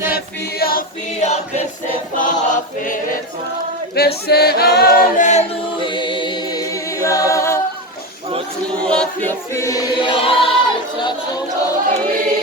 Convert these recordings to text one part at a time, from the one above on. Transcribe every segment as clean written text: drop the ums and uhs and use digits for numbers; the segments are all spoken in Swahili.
se fia fia, que se fa feta, que se alleluia. O tua fia fia, tua gloria.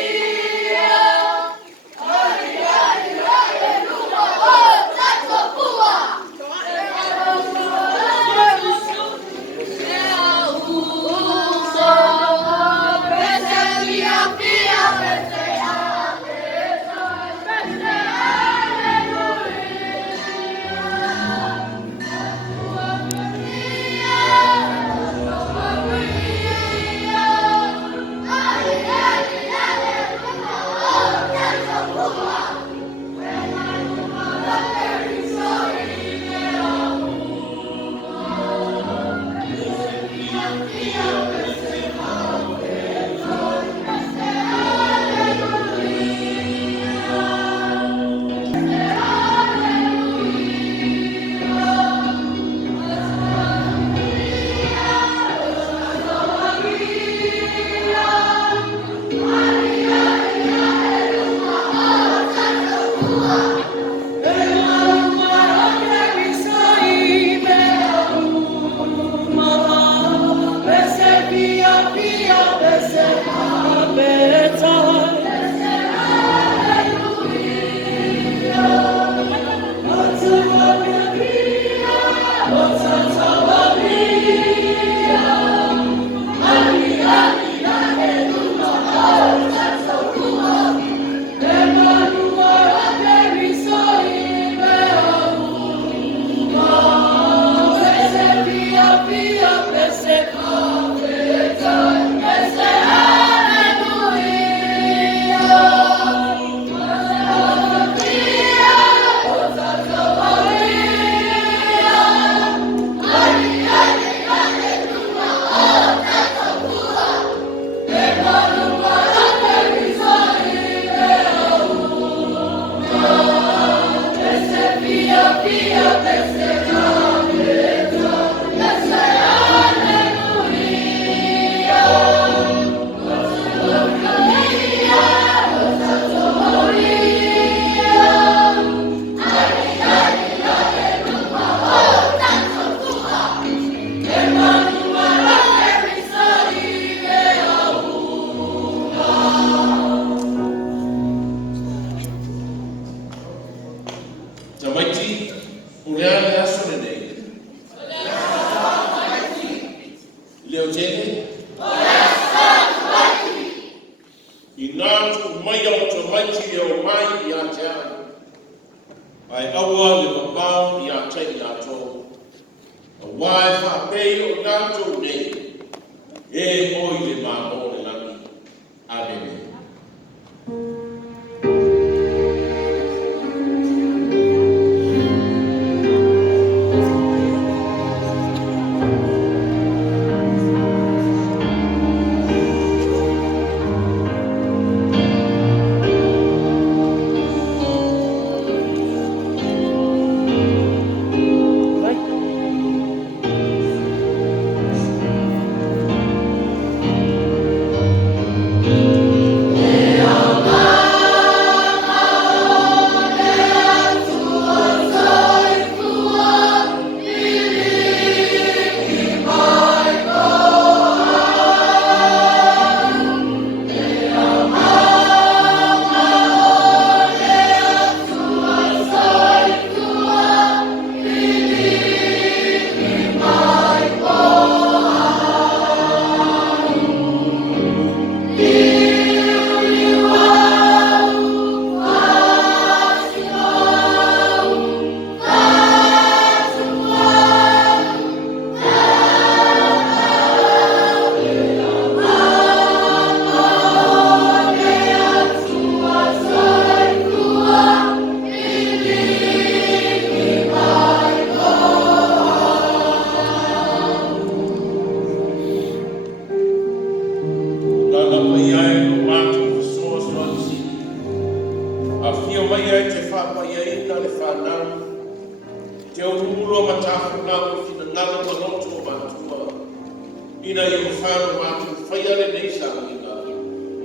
ina ye mfano watu fayale neisa ina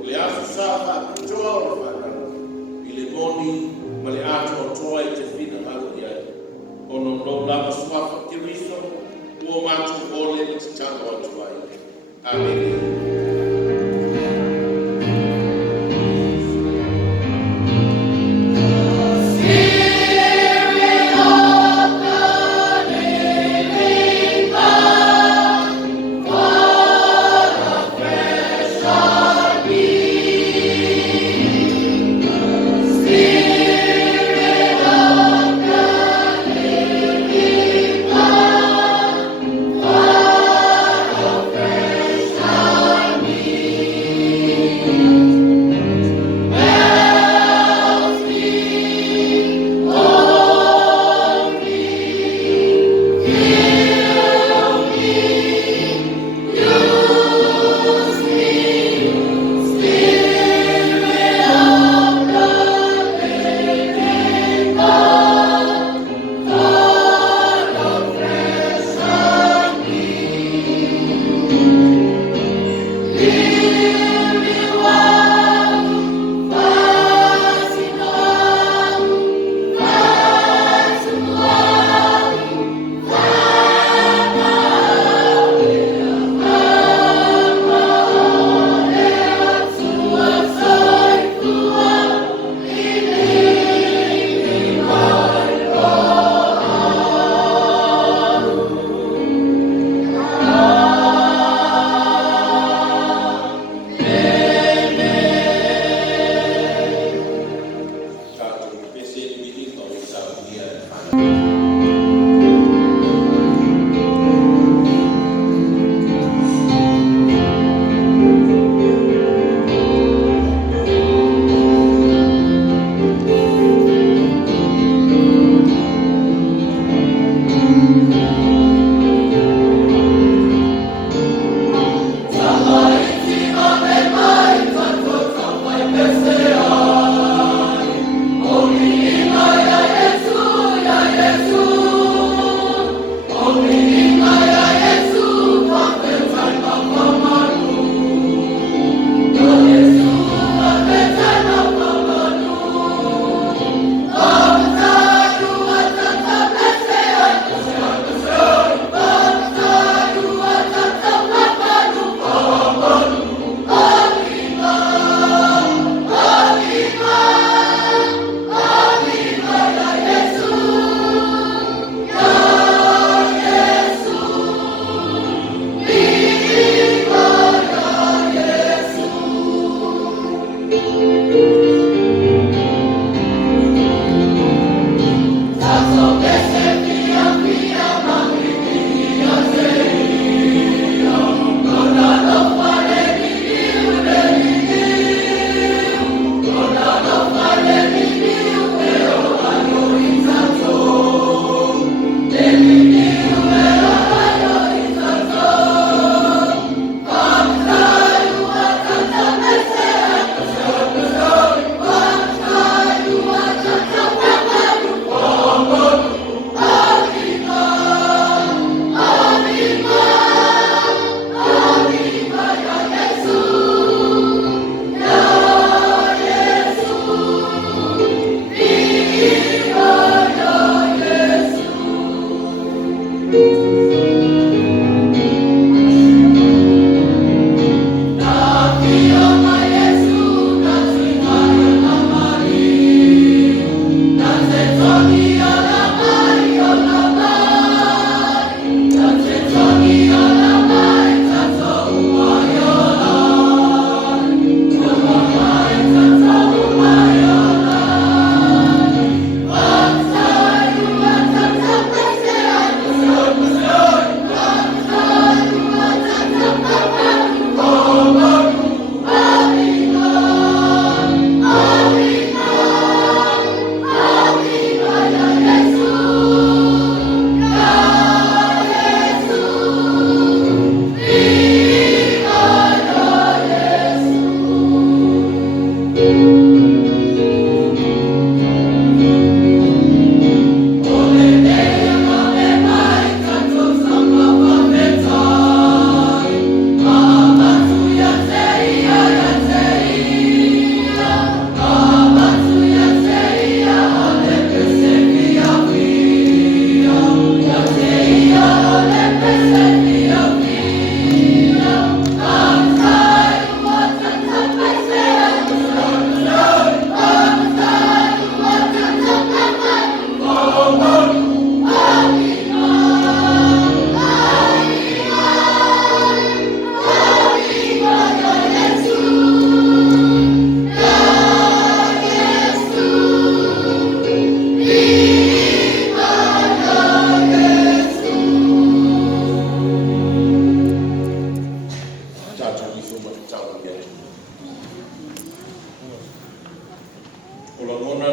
ole afu sasa kutoa ole fana ile moni, ma le ato o toa I te whina maru I ai. O no no lava swafa te riso, ua matu ole I te tano atu ai. Amen. Fresh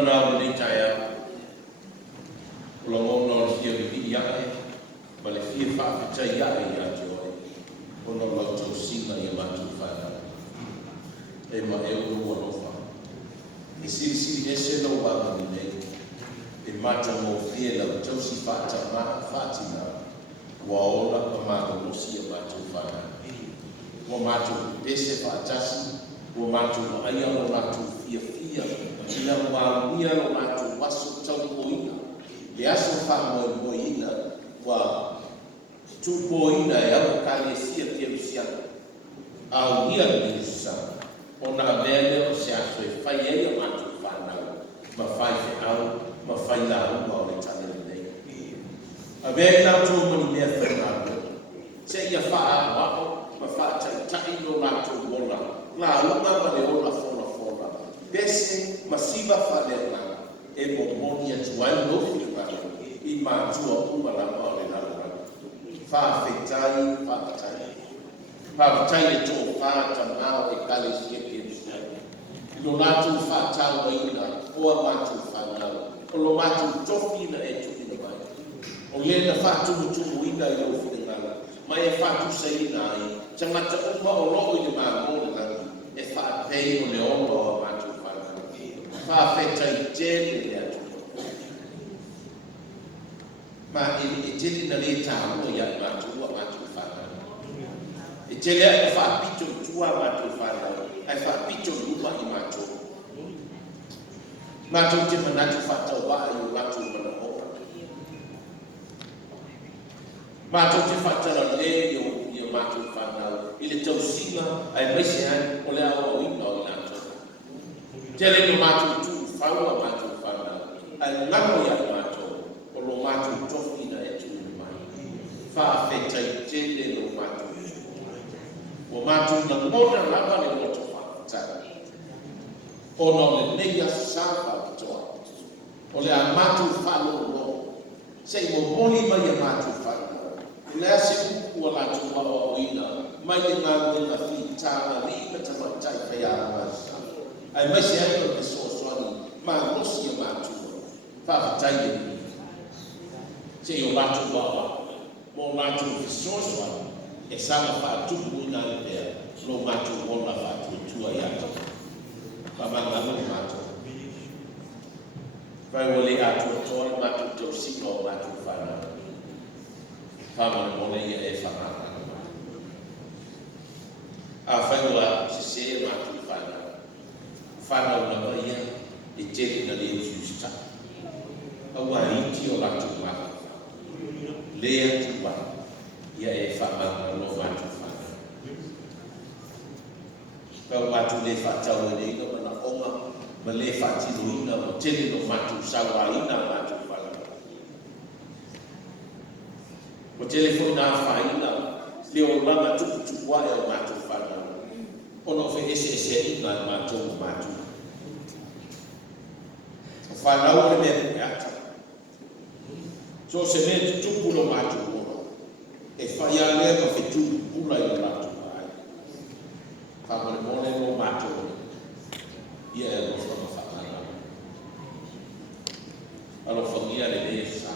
now the tire, long on here with the yai, but if you find a yai, joy, or no lot to see my Yamatu Fana. Emma Euro one of them. The city is no one in the name. The matter of fear of Josie Fatima, Waola, Amado, Lucia Matu Fana. Wamatu, Desefa Tassi, Wamatu, Ayamatu, Fear, Ina, Mia, Matu, Wasu Topoina. The Asofamo Moina, Wa, two Boina, Yavokali, Sia, our near son. On a belle of Shafe, Fire, Matu Fana, Mafai out, Mafaila, or Italian day. A very loud woman there for Margaret. Say your father, Mafata, Taino Matu Bola, La Luma, the Ola Fona, Bessie, Masiva Fadela, Ebo Monia to one loaf in Matu or Umala or another. Far Fetai, Fatai. Patai to Fata now a palace games. Lolatu Fata Waina, or Matu Fana, Olomatu Tofina and Tufina. Olena Fatu to Wina Yofina, my Fatu Saina, Chamata Uma or Logo de Mamona, a fat pay on the old or Matu Fana. Far Feta Jen. Ma in the late time, or young Matu, or Matu Fana. Jele fa picho tua matu fana, ai fa picho lupa I mato. Mato te manatu fata wa I mato manaho. Mato te fata la le yo mato fana, ile tau sima ai mesian ole awa wina o nato. Jele no mato tu faua mato fana, ai ngamo ya mato, o lo mato tofi na etu mai. Fa feta jele no mato. Wamatu na mona lava ni moto fata. Ono le neya samba toa. Ole amatu falo lo. Sei mo boli ma ya matu falo. Ile asi wala tu wa wina. Mai na na fita li kata matai fa ya masa. Ai mai se ayo ke so swani. Ma rosi ya matu. Fa fatai. Sei o matu wa. Mo matu so swani. E sama fa tu na le lo matu wala fa tu ya. Baba ngalo matu. Vai wole atu to matu to sino matu fana. Fama mole e fana. A fa wala se matu fana. Fana na ba ya e te na le justa. Awa iti o matu matu. Le tu ba. Ya e fama lo matu fana. Kau matu le fata wale ko na onga male fati luina mo tele no matu sawaina matu fala. Mo telefone na faina le o langa tu wa e matu fala. Ono fe ese ina matu. Fala o le ata. So se me tu pulo matu. E fa ya le ma fe tu pula i matu. Fama mole no matu. Ia lo fa fa. Alo famiglia le sa.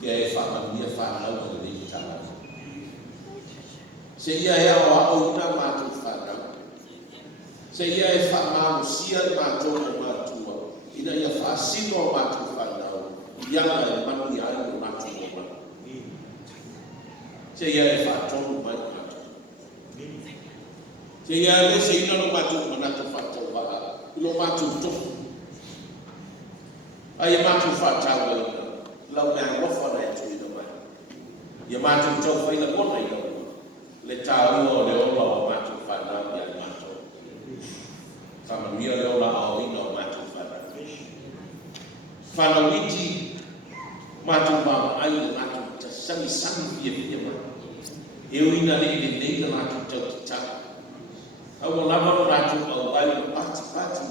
Ia fa mia fa la o le tala. Se ia e o una matu fa. Se ia e fa ma sia matu matu. Ina ia fa sino matu fa. Ia la manu ia o matu. Se ia e fa tonu mai. Saya le sino lo matu manatu fata wa lo matu to ai matu fata wa la na lo fa na tu no mai ya matu to fa ina ko na le ta o le o lo matu fata ya matu kama mia le o la o ina matu fata fana witi matu ba ai matu ta sami ya ma eu ina le matu to ta Awo lama matu au ai pati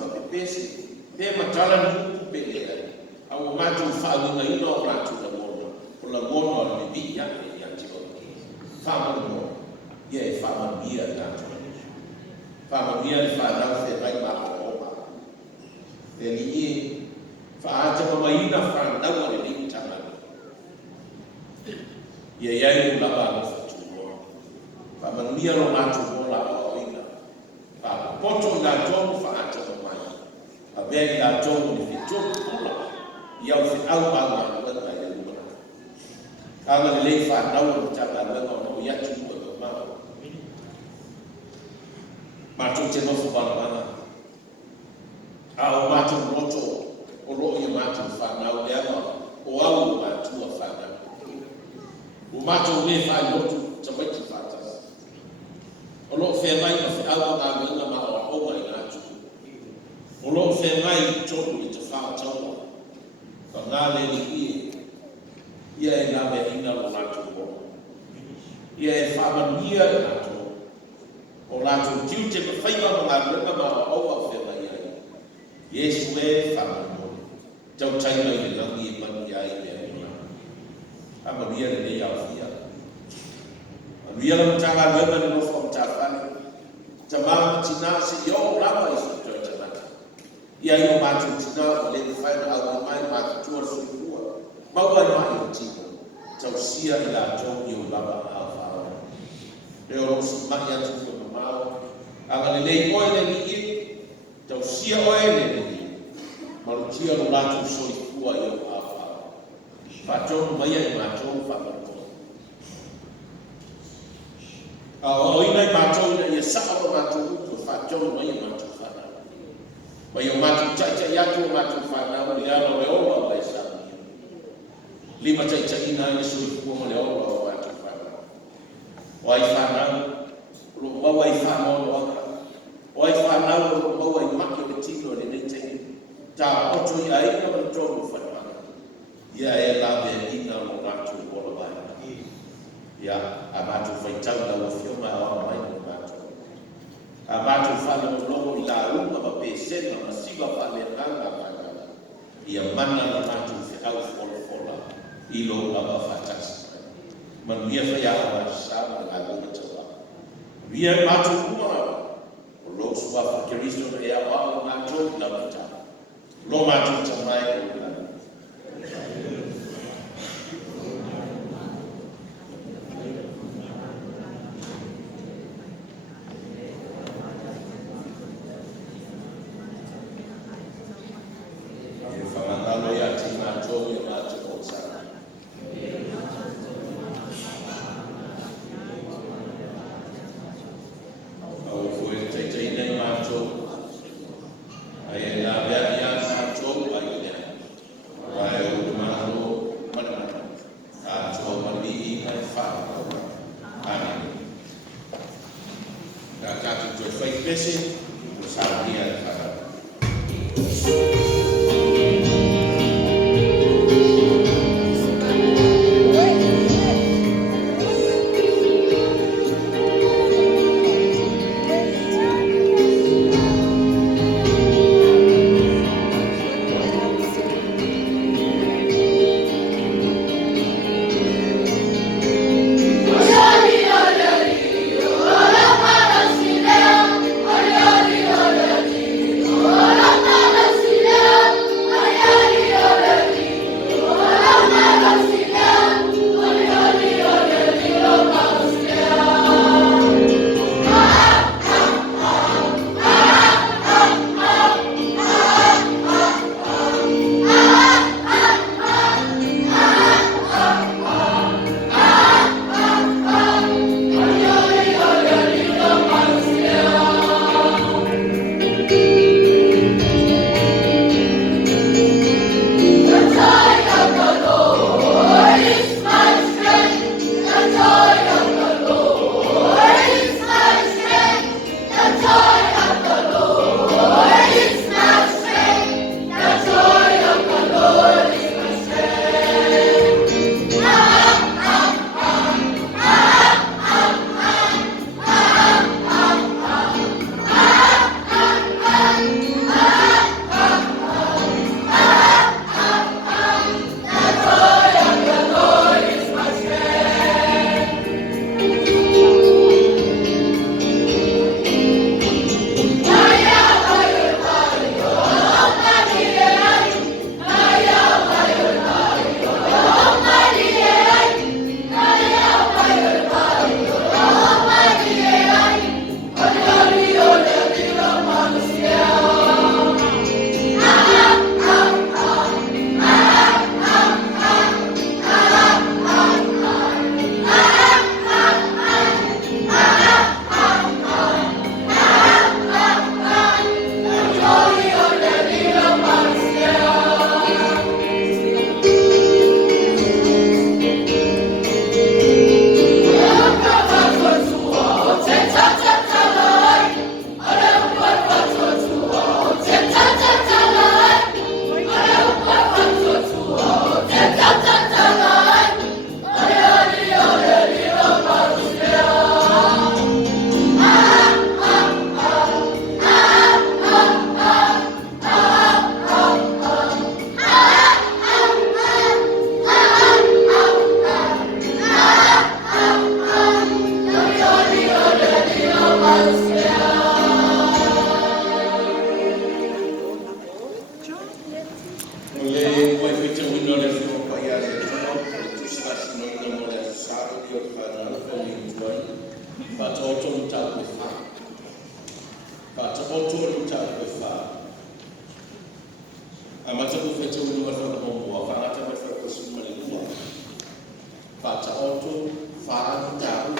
ma pepesi pe matala ndu pele awo matu fa na ino matu na mono na bibi ya tio fa mo ye fa bia na fa bia fa na fe vai ma e li whaata mamaina whanau le ni tanga. Ia iai ulaba no whatua. Whamania lo mātu mola o ina. Poto ngā tōnu whaata mamai. A vea ngā tōnu ni whitoku pula. Ia o whiau au ngā wanga ia umana. Kanga le lei whanau o tanga wanga o iatu ua mamau. Mātu te nofu mana. Ao mātu moto o roi a mātu whanau e ama o au mātu a whanau. O mātu ne whai lotu ta maiti whātara. O lo whea mai ma whiau ngā winga ma o aonga i ngā tuku. O lo whea mai tonu i te whātaua. Ka ngā le ni ia e ngā mea ina o ngā tuku. Ia e whamania i ngā tuku. O ngā tuku tiu te mawhaiwa ma ngā winga ma o aonga whea mai ai. Yesu e whamano. Tau taima i langi e mani ai mea ina. Ama ria le nei au fia. Ria la mtanga lema ni nofa mtafani. Tamama tina se yo lama isu toi tamata. Ia io matu tina o le whaina au mai matu tua suikua. Maua i mai o tina. Tau sia i la tau i o lama au whao. Leo rosu mahi atu ki o mamao. Anga le nei oe le ni i. Tau sia oe le ni i. Marutia no latu suikua i o au whao. Whatonu mai ai mātou whakaroa. O ina i mātou ina ia sa'o mātou utu whatonu mai ai mātou whanau. Mai o mātou taitai atu o mātou whanau ni ala le ola o lai sa'o. Lima taitai ina ina sui kua le ola o mātou whanau. O ai whanau, lo mau ai whanau o aka. O ai whanau lo mau ai maki o le tino le netei. Tā oto i aina o le tonu whanau. Ia e la me ina mo mātou ola mai. Ia a mātou whaitau na o whioma a ona mai mo mātou. A mātou whana o longo i la runga ma pēsena ma siwa whane nanga whanau. Ia mana na mātou whiau whola i lo awa whatasi. Manuia whai awa sāma ngā lunga tawa. Ia mātou umara. O lo sua whakeristo e awa o mātou na mita. Lo mātou tamai o ngā. Olha, Whātaoto ni tāu koe whā. Whātaoto ni tāu koe whā. A mataku whetau ni wawhana mōmua, whangata mai whaka sumari lua. Whātaoto, whāanu tāu.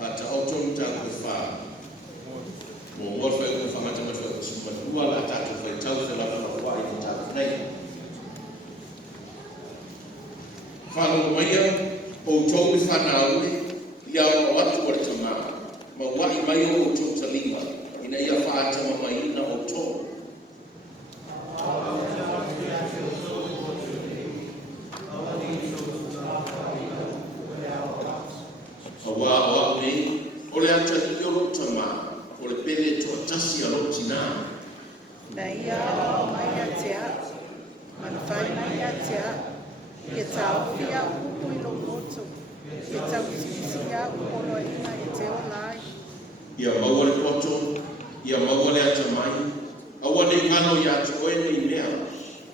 Whātaoto ni tāu koe whā. Mōmua whai koe whangata mai whaka sumari lua, la tātu whai tau whelaka na whai ni tāu nei. Whanau maia, o tau i whanaue, ia o atu o te maa. Ma wai mai o tau talima, ina ia whaatama mai ina o tau. Ma wā o au nei, o le ata i o te maa, o le pele to tasi a roti nā. Na ia o mai a tea, man whai mai a tea, ia tau pia upu i lo moto, ia tau sisia upolo ina i te o lai. Ia maua le poto, ia maua le ata mai, aua ne kano i atu oe nei mea,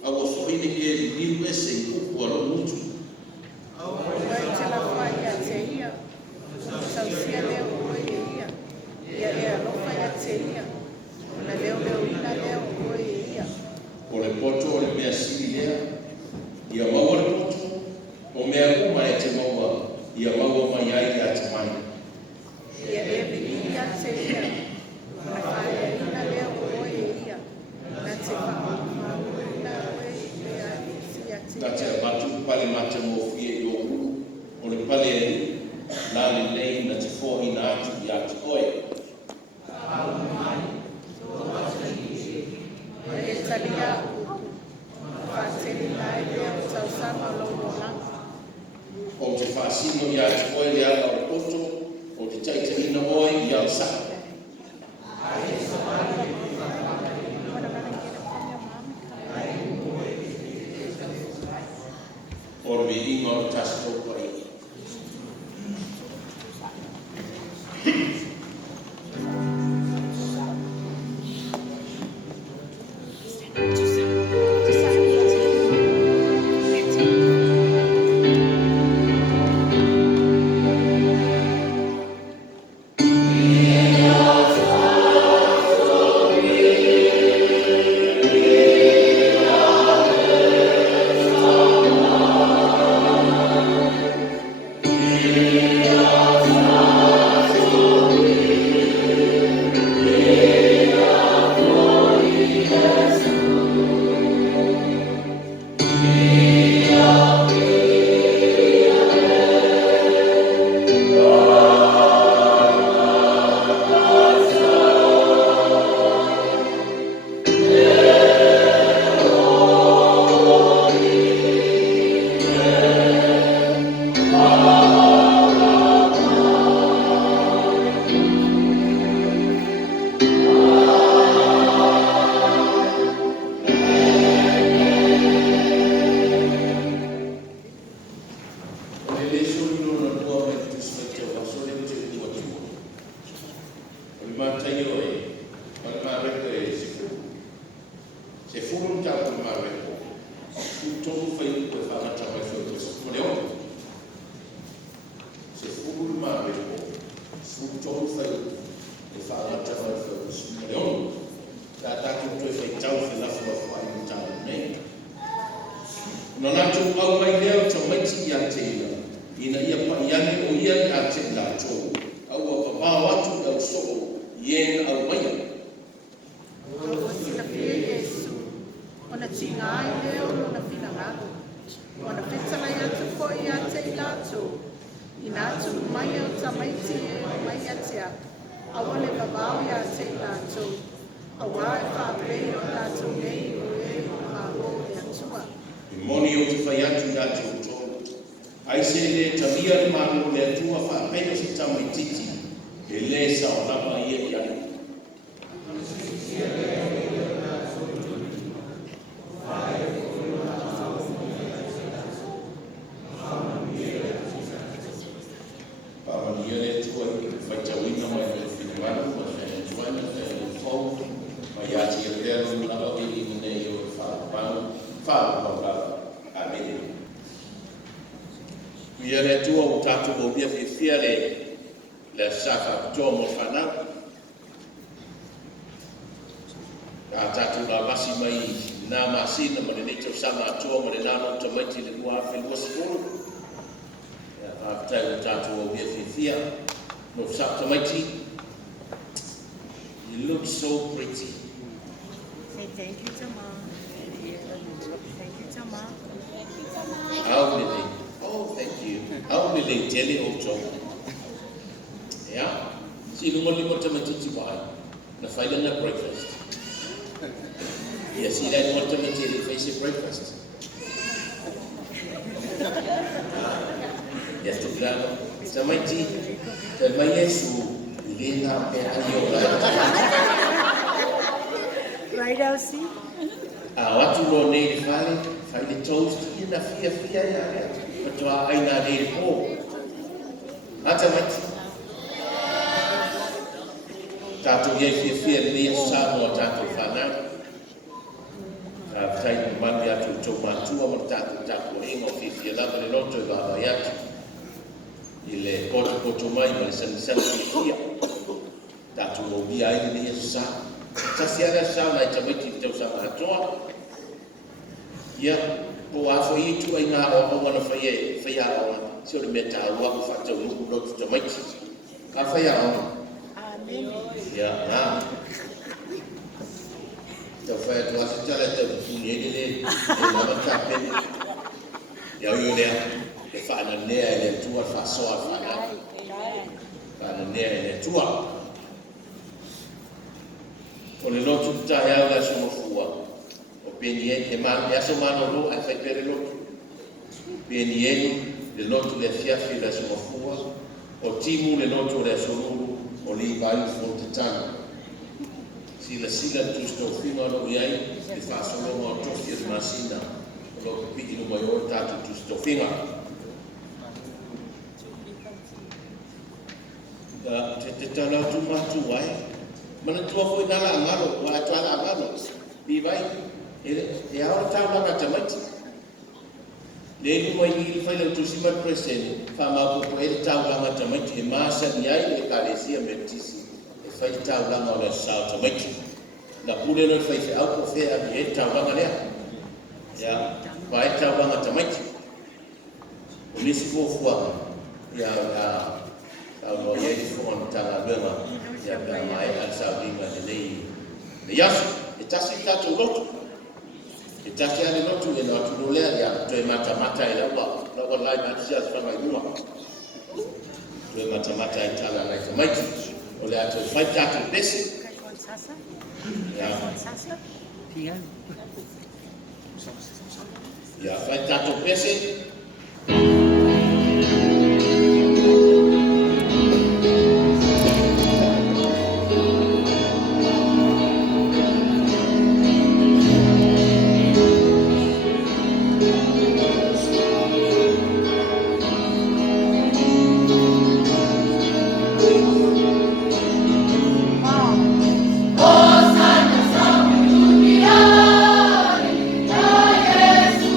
aua whaine ke liu ese i upu a lo mutu. Wai te la whai a te ia, tau sia leo oe ia, ia e alofa a te ia, na leo ina leo oe ia. O le poto o le mea sili lea, ia maua le poto, o mea uma e te maua, ia maua mai ai le ata mai. Ia e bini a te ia, na whai ina leo oe ia, na te whao ina oe ia si a te Na te ia. batu pale mata mo fie i o uru, o le pale e la le nei na te fōhi na atu i atu koe. E talia upu, whaateri nai leo tau sama lo langa. O te whaasino i atu koe le ala o poto, o te taitaina oe i au sa. O le inga o tasi tōpa i. Father, whamaurara. Amen. Ia le tua o tātou o bia whiwhia le safa tō mo whanau. Ka tātou la masi mai nā masina mo le neito sama atua mo le nāno tamaiti le kua awhi lua sikoro. Ia whaafitai o tātou o bia whiwhia no sa tamaiti. You look so pretty. Say thank you to Mom. Thank you to Mom. How did they? Oh, thank you. How did they tell you also? Yeah? See, no more tamaiti why. Na whaile na breakfast. Yes, see that one tamaiti they face a breakfast. Yes, to grano. Tamaiti, te mai Yesu. Right, Elsie? Watu lo nei fai toast ina fia ya. But I na nei po. Ata mati. Tatu ye fia ni sa mo tatu fana. Tai mandi atu tomatu mo tatu ingo fia la le loto baba yatu. Ile poto mai ma sen fia. Tatu o bia ai ni sa. Tasiara sa na tamaiti tau sa atoa. Ia po afo i tu ai ngā o wana whai aona. Se o le mea tā ua ku whatau nuku lotu tamaiti. Ka whai aona. Amen. Ia, nā. Tau whai atu asa tala tau puni ele nama tāpeni. Ia ui o lea. Le whaana nea ele tua whasoa whaana. Whaana nea ele tua. O le lotu tae au la sumofua. O peni e ma e aso mano lo ai fai pere lotu. Peni e le lotu le fiafi la sumofua. O timu le lotu le sonuru o li vai fontetana. Sila tu sto fino no iai e fa solo mo tofi e masina. O lo piki no mai o tatu tu sto fino. Te tala tu matu ai. Mana tua foi nala amaro, wa tua amaro. Bi vai. E ahora tau la tamaiti. Le mo i fai le tu sima presene, fa ma po e tau la tamaiti e masa ni ai le kalesia metisi. E fai tau la ma sa tamaiti. Na pure no fai se au fe a e tau la le. Ya, vai tau la tamaiti. O nisi fo fua. Ya no ye fo on tala bema. Ya mai al saudinga de lei. Yasu, itasi tatu lotu. Itasi ale lotu e na tu le ya to mata e la lai matisi as fanga yuma. To mata e tala na tamaiti. O le ato fai tatu besi. Ya. Ya fai tatu besi. Dunia, ya Yesu,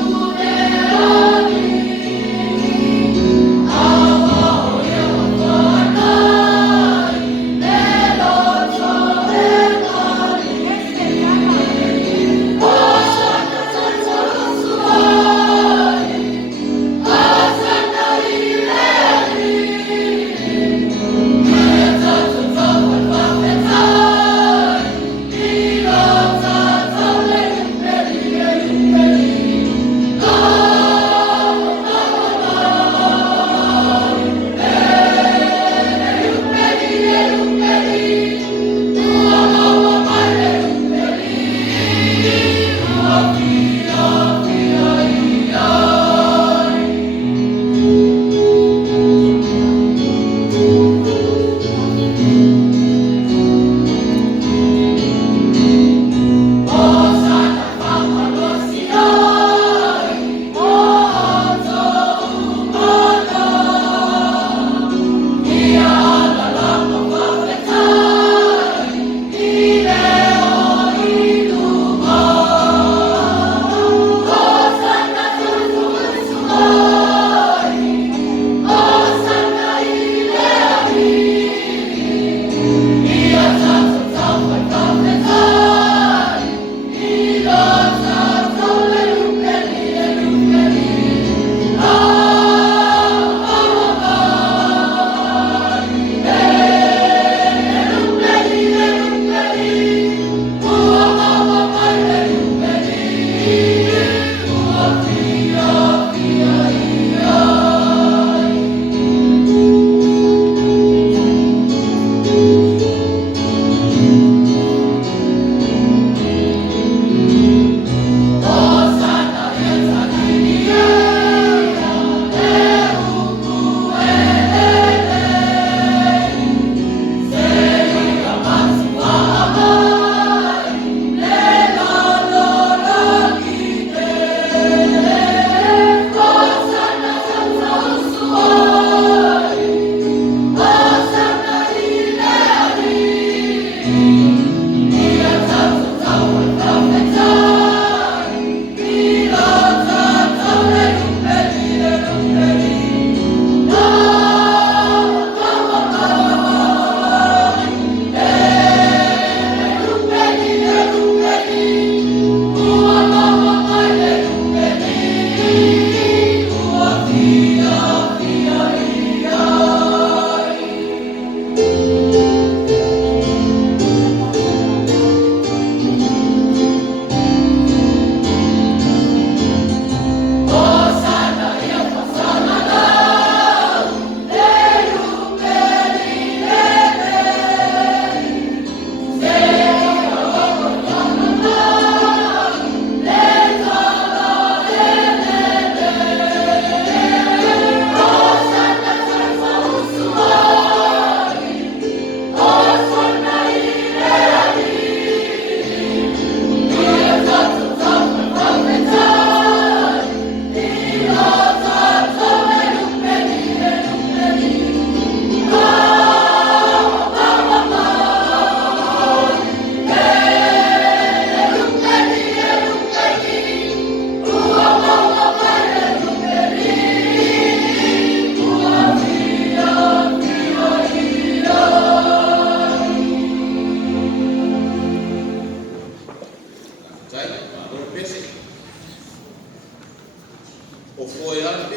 O foi a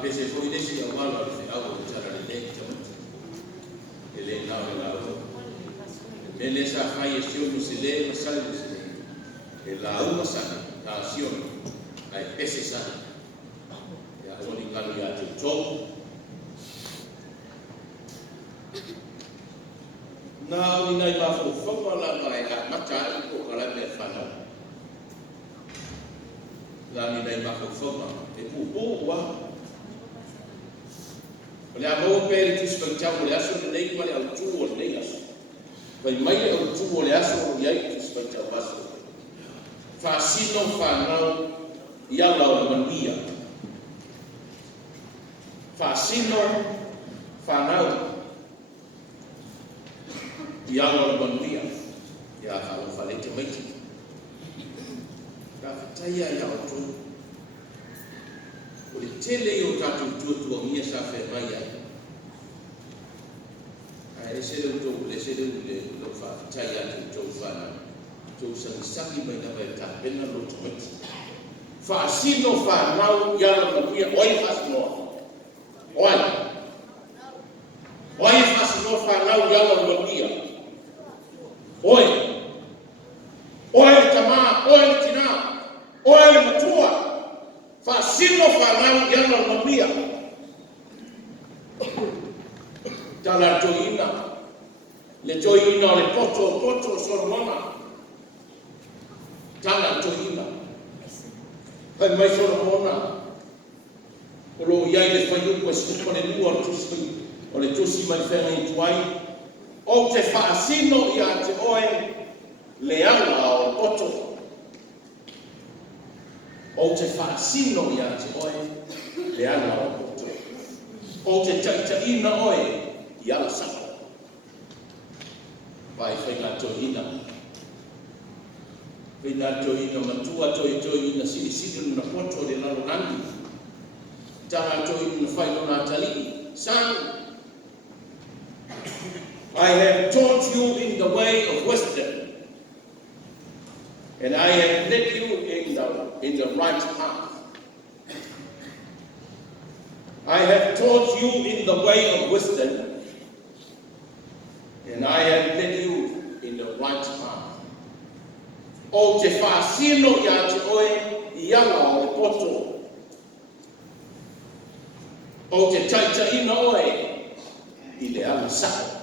pese foi desse a wala le au o tara le nei tamati. Ele na le la o. Ele sa fai e sio no se le masai se le. E la uma sana ta sio ai pese sana. Ya o ni kalu ya te to. Na ni nai ma fo fo la mai a mata ko kala me fana. La ni dai ma fo e pu wa le amo per tu spacciamo le aso nei quali al tuo nei aso vai mai al tuo le aso di ai tu spacciamo basso fa sì non fa no ya la mandia fa sì non fa no ya la mandia ya fa le te mai taya ya oto o le tele o tatu tuatua mia sa fe mai ai le sele le lo fa taya tu fana tu saki mai na vai ta pena lo tomati fa sino fa nau ya lo pia oi fas no oi fas no fa nau ya lo pia oi tama oi tina Oe matua, fa sino fa nau yana mapia. Tala toina, le toina le poto sormona. Tala toina, hai mai sormona. Olo iai le fai ua stupa le lua tusi, o le tusi mai whenga i tuai. O te fa sino ia te oe, le ala o poto. O te whaasino ia te oe, le ana o koto. O te taitaina oe, i ala sako. Vai whainga toina. Whainga toina matua toina siri na poto le lalo nani. Tara toina whainga tali. Son, I have taught you in the way of wisdom. And I have led you in the right path. I have taught you in the way of wisdom, and I have led you in the right path. O te whaasino ia te oe, ianga o le poto. O te taitaina oe, i le ala sako.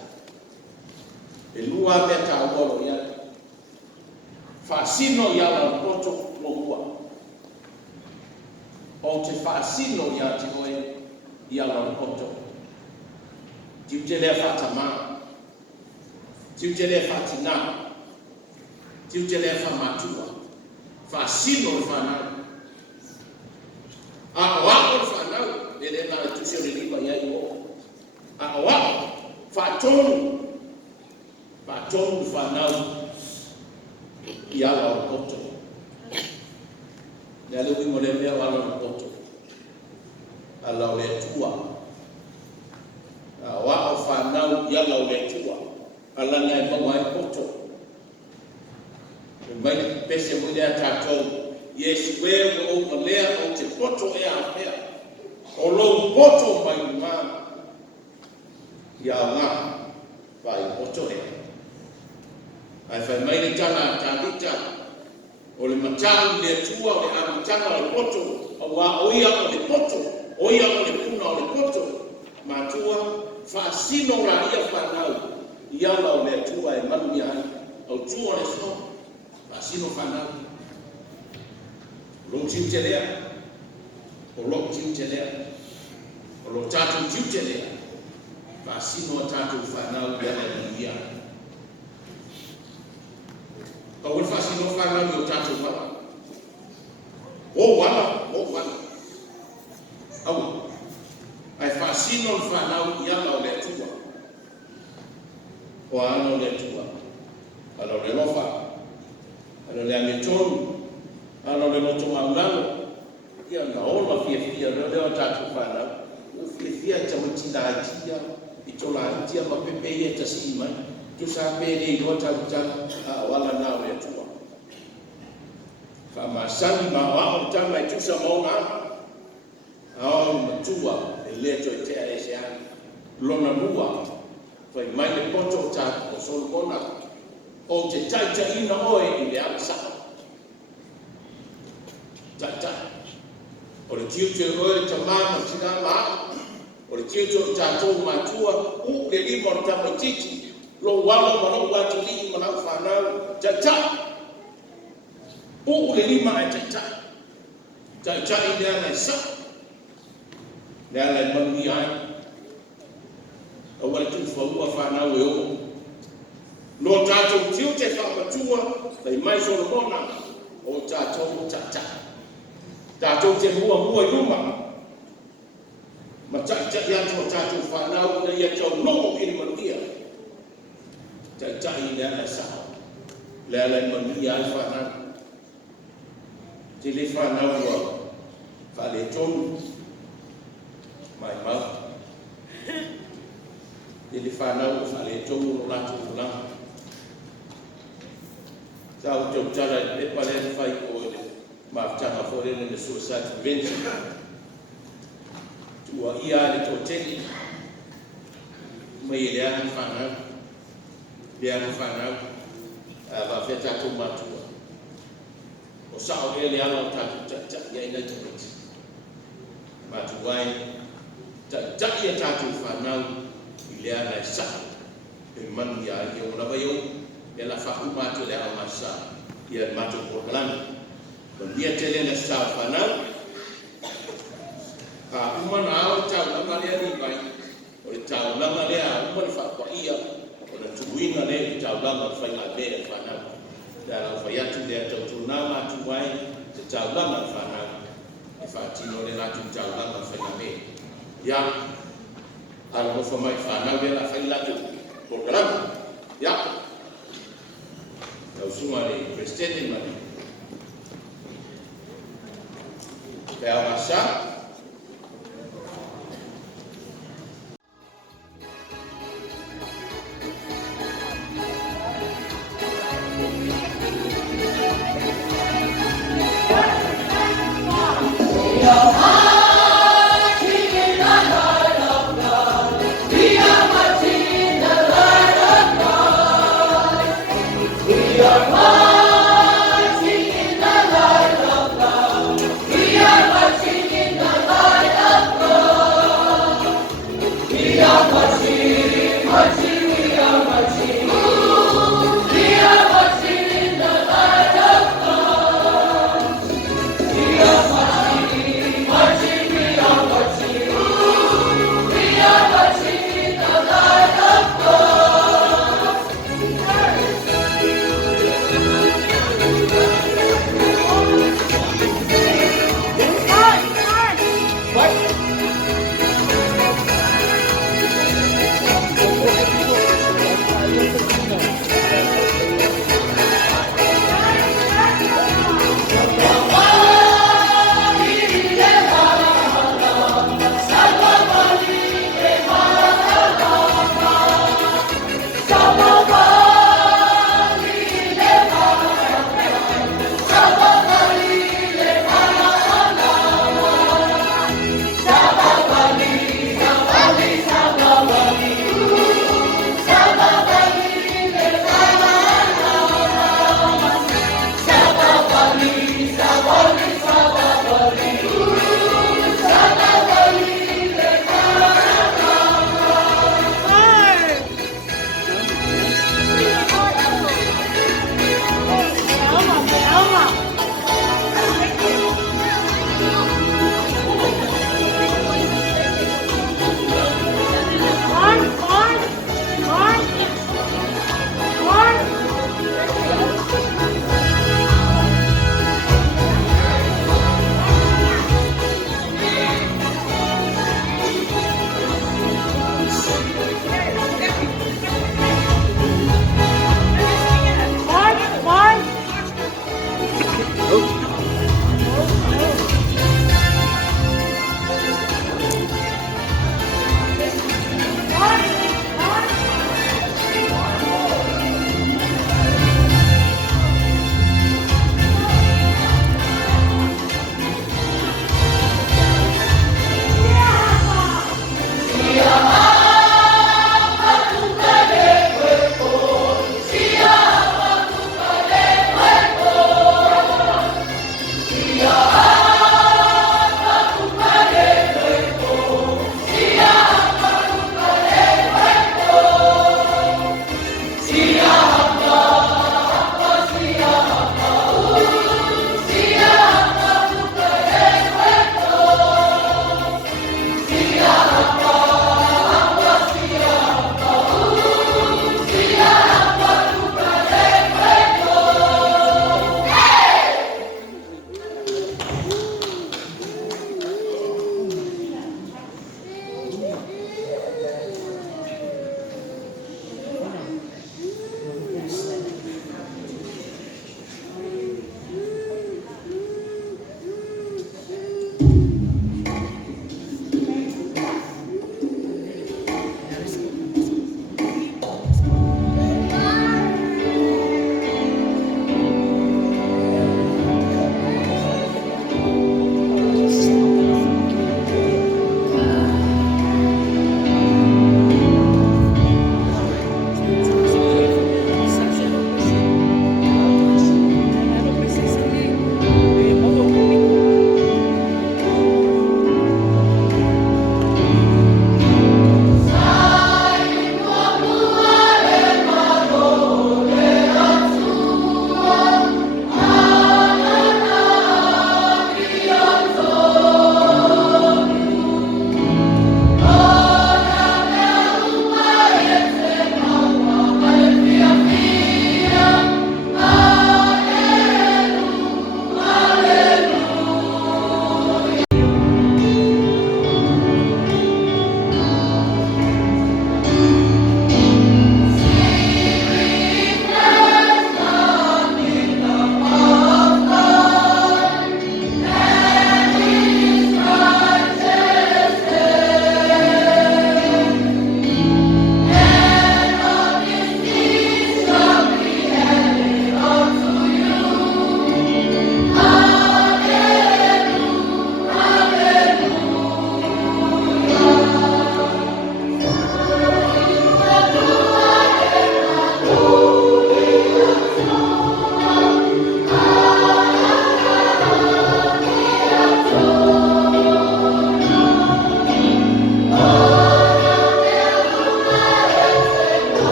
E lua mea ta woro ia. Fasino ia la poto loua. O te fasino ia te oe ia la poto. Tiu te lea fatama. Tiu te lea fatina. Tiu te lea famatua. Fasino le whanau. A wako le whanau. E le nana tusio le lima ia i o. A wako. Fatonu. Fatonu le whanau. I ala o poto. Le alu mo le mea ala o poto. Ala o le tua. Wa o whanau i ala o le tua. Ala nai mawa e poto. Mai pese mo lea tātou. Yesu wea o ma lea o te poto e a mea. O lo poto mai ngā. Ia ngā. Vai poto e. Ai fai mai le tana tālita o le matau le tua o le amatanga o le poto o wa oia o le poto oia o le puna o le poto matua whaasino ra ia whanau i ala o le tua e manu ai o tua le whanau whaasino whanau lo tiu te lea o lo tiu te lea o lo tātou tiu te lea whaasino a tātou whanau i ala le ia ka ul fasi no fa na yo tatu wala o wala au ai fasi no fa na ya la o le tua o ano le tua ano le lofa ano le ametonu ano le moto angalo ya na ola fia le tatu fa na o fia tamutina atia itola atia mapepe ye tasima tu sa pele i rota utana wala na o le tua Whamasani mawao tama I tusa mauna. Ao matua e lea toi te a ese ani. Lona mua. Whai mai le poto o tātu o Solomona. O te taita ina oe I le alasa. Tata. O le tiu te oe ta mama tina maa. O le tiu te o tātou matua. U le lima o tama titi. Lo walo malo watu li mana whanau. Tata. U le lima e tata. Tata I le ana sa. Le ana I mangi ai. O wale tu whaua whanau e o. No tātou tiu te whamatua. Lai mai Solomona. O tātou tata. Tātou te mua I luma. Ma tata I atu o tātou whanau. Na ia tau nomo I ni mangia. Tata I le ana sa. Le ana I mangia ai whanau. Te le whanau ua. Whale tonu. Mai mau. Te le whanau whale tonu no latu ulang. Tau te utara le pale whai o le maftanga forele le suicide prevention. Tua ia le tōteni. Mai le ana whanau. Le ana whanau. Wa wheta tō matua. O sao ele ala tatu tata ia ina tuit. Matuai tata ia tatu whanau I le ana sa. E mani ia I o lawa iau. E la whaku matu le au masa. Ia matu porkalana. Ia te lena sa whanau. Ka umana au tau langa lea ni mai. O le tau langa lea umana whakwa ia. O le tuwinga le tau langa whainga lea whanau. Dara whai atu lea tau tūnau atu wai, te tau langa whanau. E whaatino le natu tau langa whainga me. Ia, ala mofa mai whanau le la whainga latu. Porkalanga. Ia. Tau sunga le Kristene mani. Pea masa. We are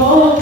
Oh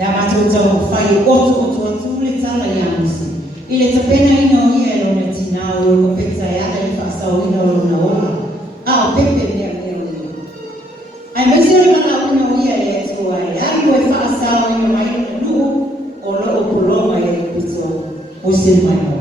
La matutau fai otu le tala iansi. I le tapena ina o ia e lona tinao o ka peta e ala i whaasau ina o lona ola. A o pepe mea mea o ia. Ai maisi o le mana ina o ia e atua e alu e whaasau ina mai ina nuu o loo poloma e pito o se mai o.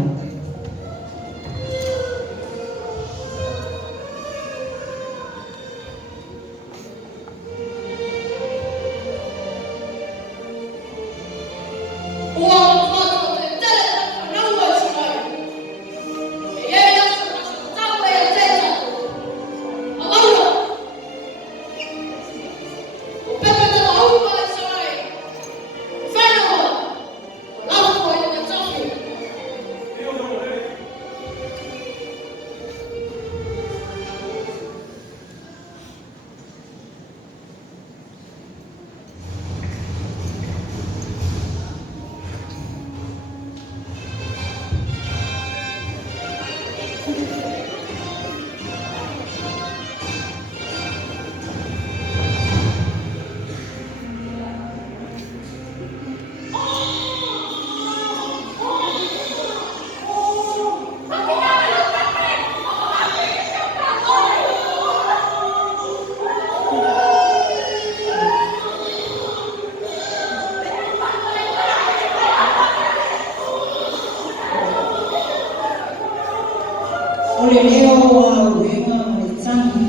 Ole leo o wenga o le tangi.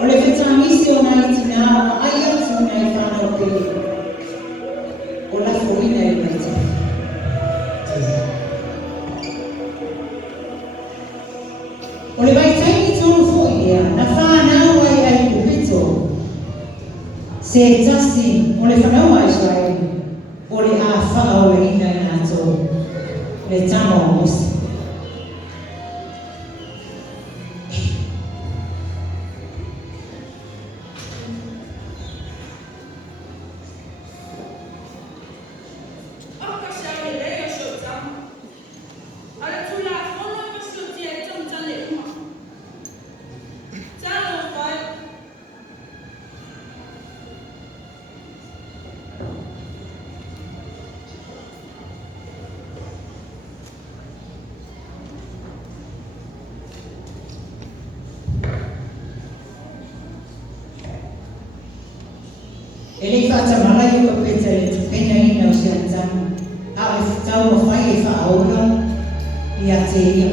Ole whetangisi o nai tina ai atu nai whanau pili. O la fuina i maita. Ole vai taini tonu fuia na whanau ai ai kupito. Se tasi ole whanau ai swai. Ole a wha o ina i nato. Le tamo o musi. Ele fata malai o peta le pena ina o se antama. A o tau o fai e wha aula i a te ia.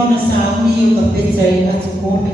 Ona sauni o ka peta i atu kome.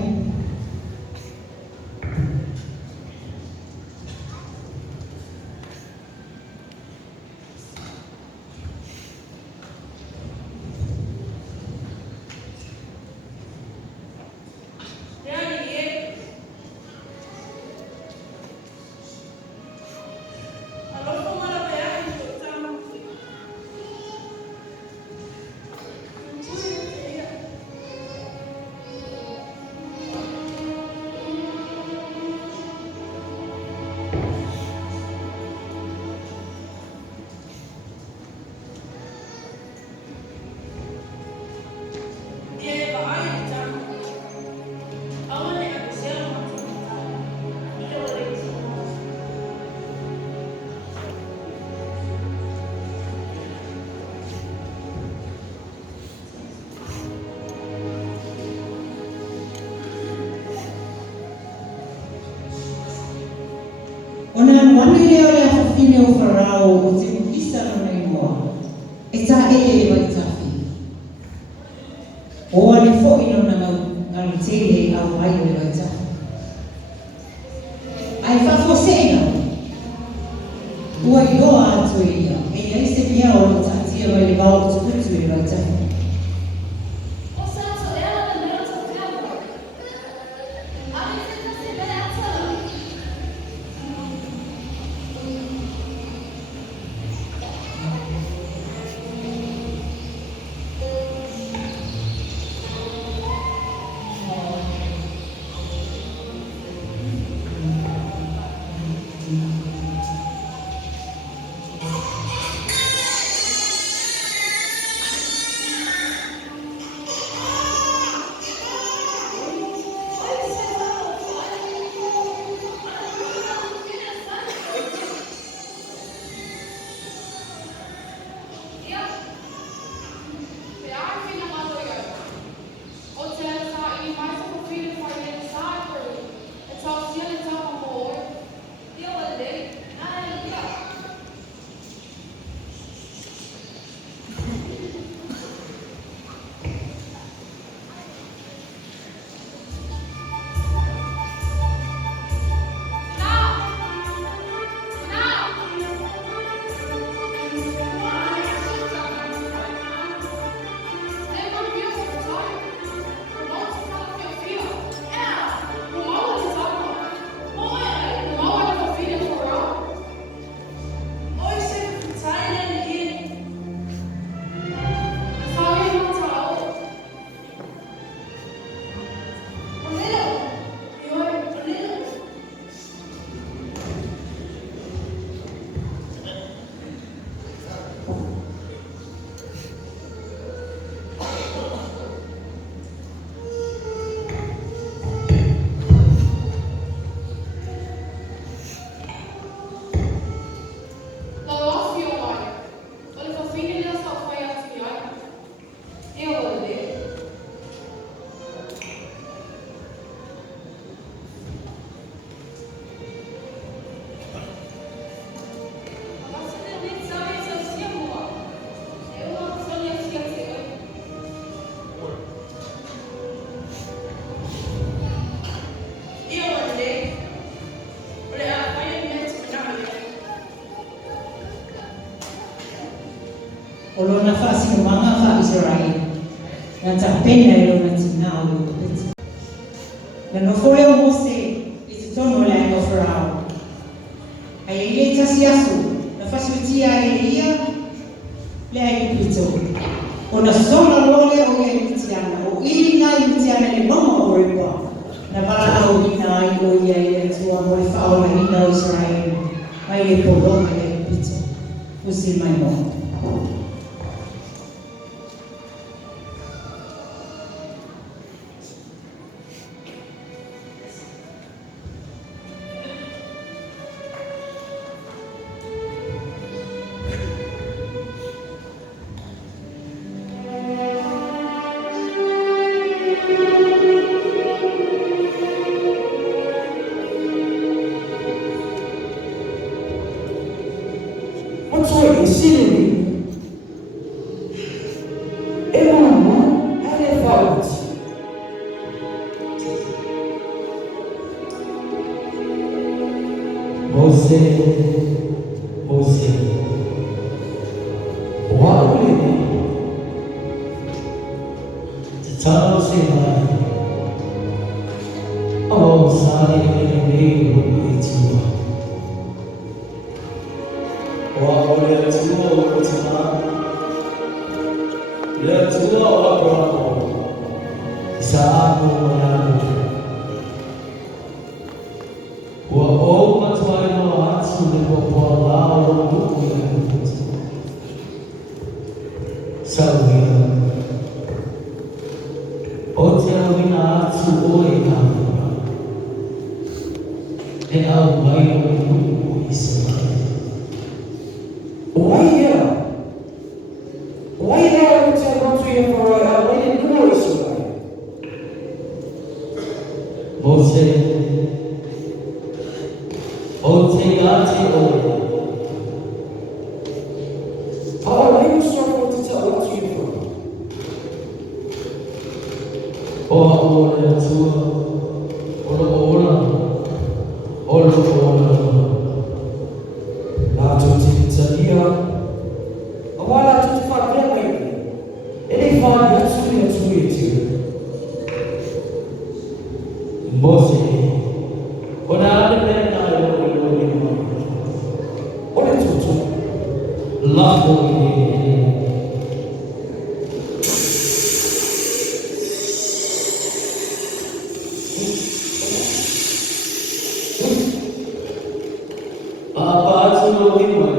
tine o wharau o te muhisa no nei moa. E tā e wai tafi. O ane fōi no na ngau tele au ai o wai tafi. Ai whawhosena. Ua i loa atu e ia. E ia se pia o lo tātia mai le wau tu kutu e wai tafi. O lona whaasi no manga wha Israel. Nā ta pena e lona tina o lona peti. Na no whore o Mose i te tono le o wharau. Ai e le tasi asu, na whasi utia e ia, le ai kupito. O na sona lole o ia i pitiana, o ili nā i pitiana le mama o rewa. Na wala au i nā i o ia i e tua mo le whao na hina o Israel. Mai e polonga le kupito. Usi mai mo. Mose, ona ada na ole tutu, lavo apa suno ni mai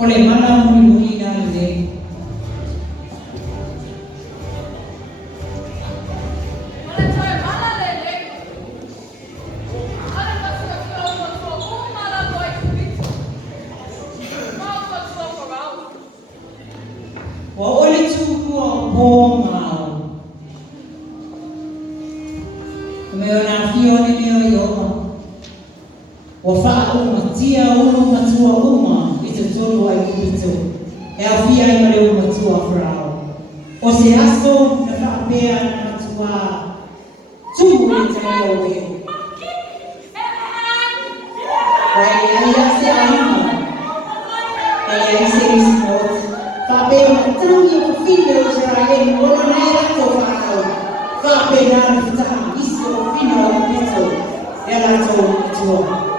O le mana muni na le. O ole tuku o pōmau. Me o nā whione meo i oma. O wha uma tia uno matua uma i te tonu ai kupito. E a whia i mare o matua whrao. O se aso na whapea na matua tumu i te mea o e. Rai ai a se aima. E ai se isport. Whapea na tangi o whine o se rai e mona nei rato whanau. Whapea na whitaha isi o whine o kupito. E rato matua.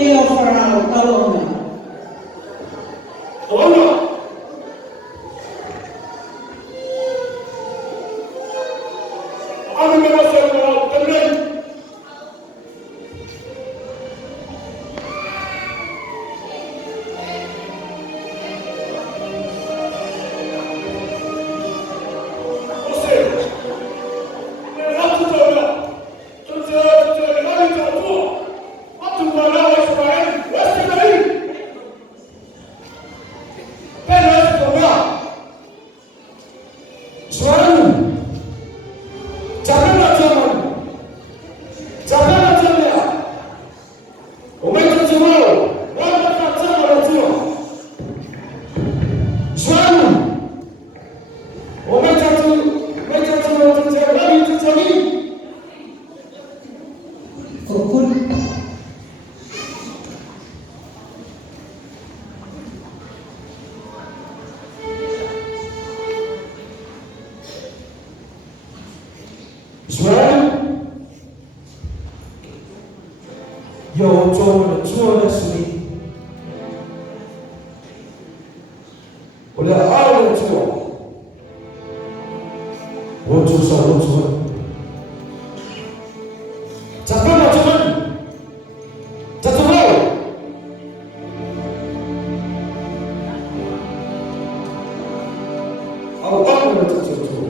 Leo Farao, Kalona. Olha! A numeração também. Yo told the tourists me. Well, the island tour. What to say, what to Tapana Taman. Tatamau. I'll welcome you to the tour.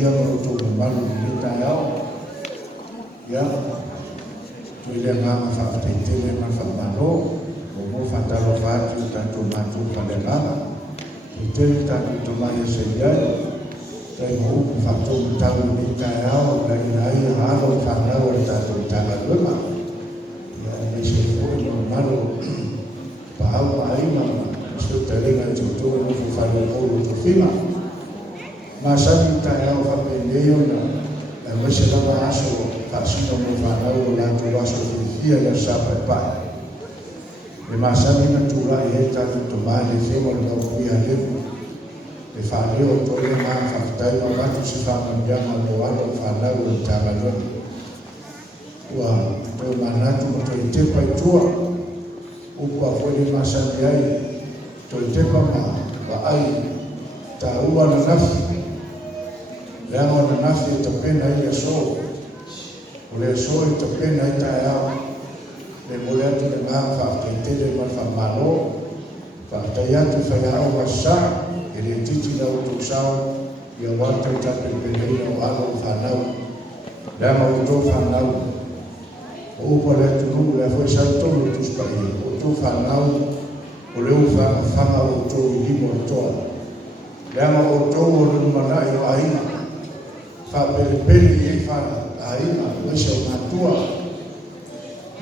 ia mo to malu ni ta ya tu ile ngama fa tete na fa mano mo fa ta lo fa tu ta tu ma tu fa le ngama tu ta tu ma ye se ya tai mo fa tu ta ni ta ya la ina ia ha lo fa na o ta tu ta la lo ma ya ni se fo no malo pa au ai ma se ta le ga tu tu no fa lo ko tu fima ma sa ni ta ya fa pe le yo na ma se la ba aso pa si no mo fa na o la tu aso fia ya sa pa e masani na tura e ta tu male femo no kuia levu e fa leo to le ma fa tai ma ba tu si fa ma ya ma to alo fa la o ta la lo wa to mana tu to te pa tua o pa fo le masani ai to te pa ma wa ai ta ua na nafi le ma na nafi te pena ia so o le so te pena ita ya le mulai tu le maha te le maha malo whakataya tu whakao wasa e le titi na utu sao ia wata tape pelei o alo whanau le ama uto whanau o upa le tu nuku le fwe sa tonu tu spai o tu whanau o le ufa whanga o to i limo toa le ama o to o le manai o aina whapele i whana aina wese o natua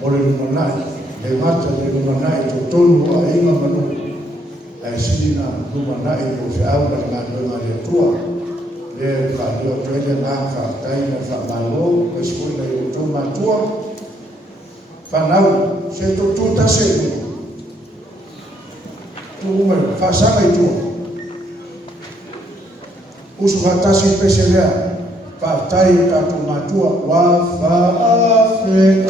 mo le lumanai, le mata le lumanai to tonu a inga manu e sina lumanai o fe aula ngā nunga le tua le ka leo tuele ngā ka taina wha malo e skoina i o tō matua whanau se to tūta se tu umai whasanga i tua usu whatasi pese lea whatai tātou matua wa whaafetai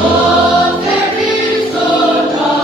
Oh, there is a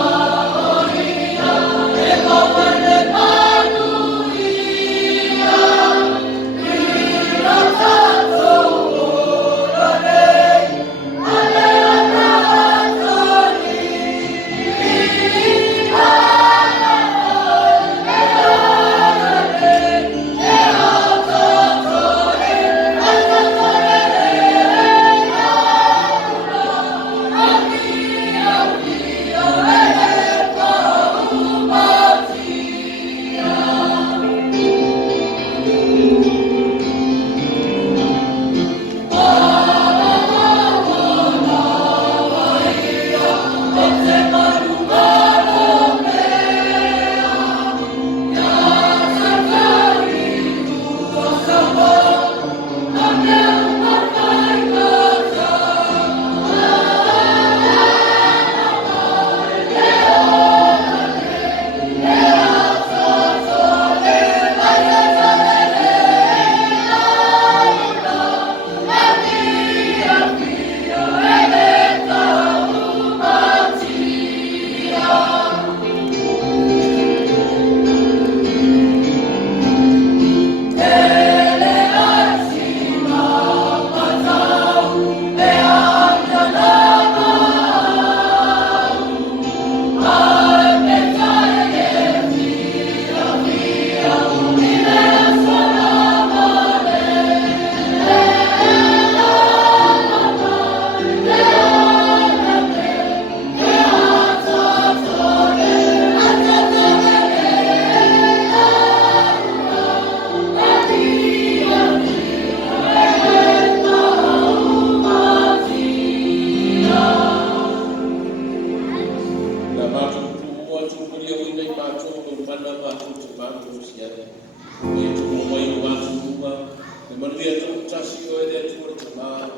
manuia tō tasi o e lea tua tama,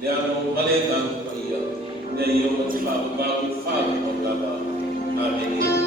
le ano male ngāngu ka ia, ne i o mati whāku whāku whāku o lava, a nene.